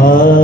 Ah.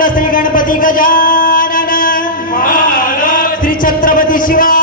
Shri Ganpati Gajanan Shri Chhatrapati Shivaji.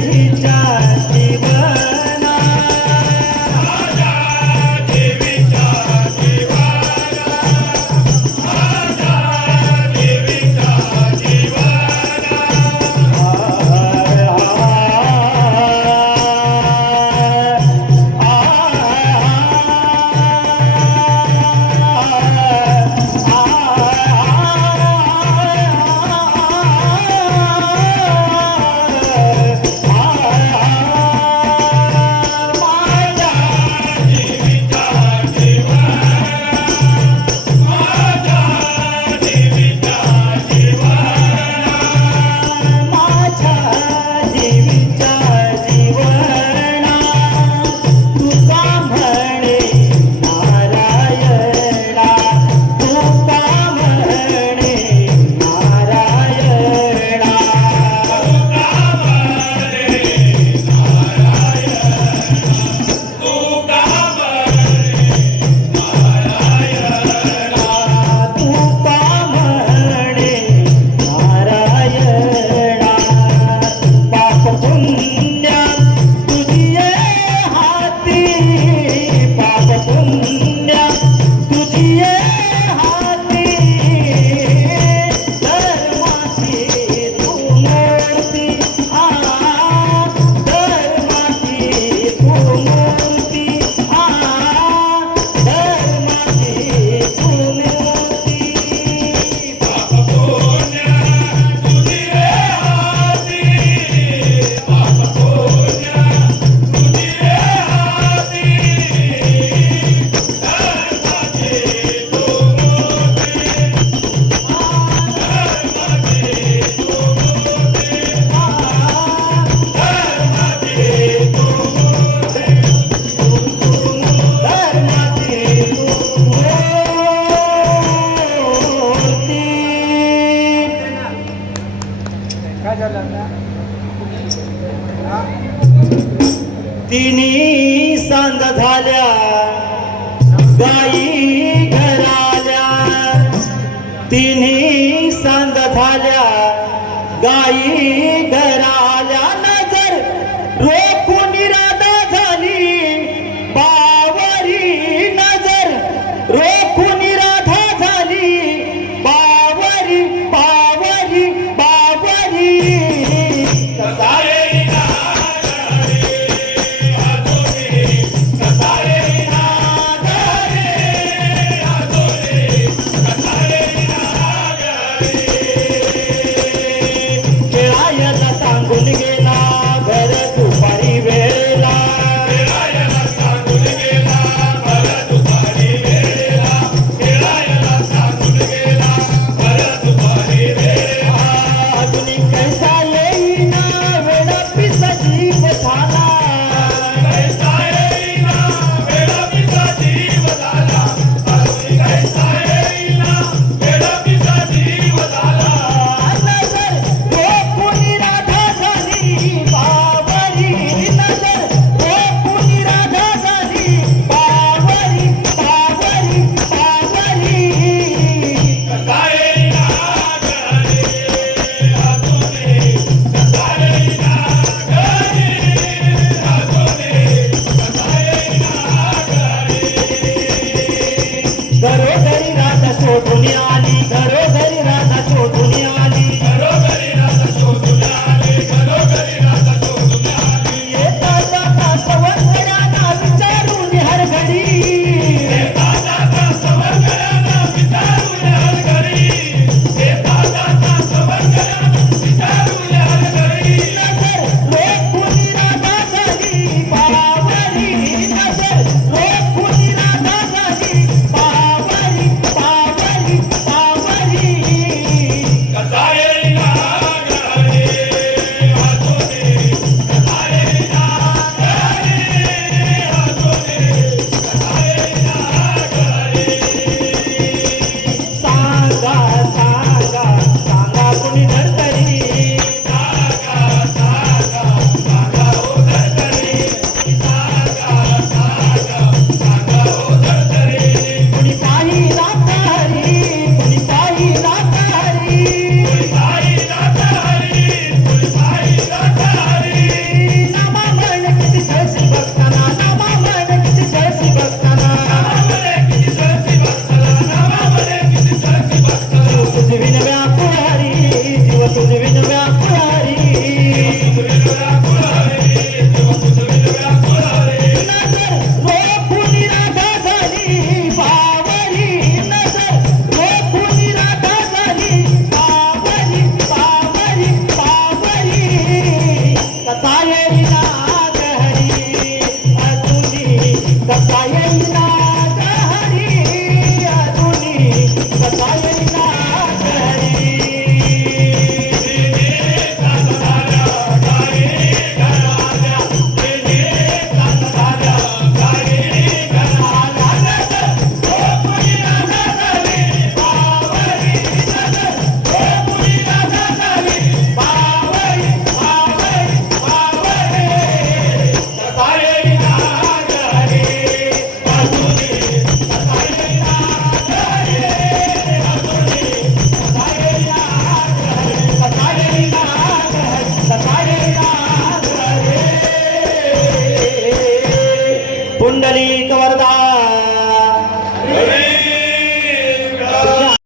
भी जाती आई conmigo.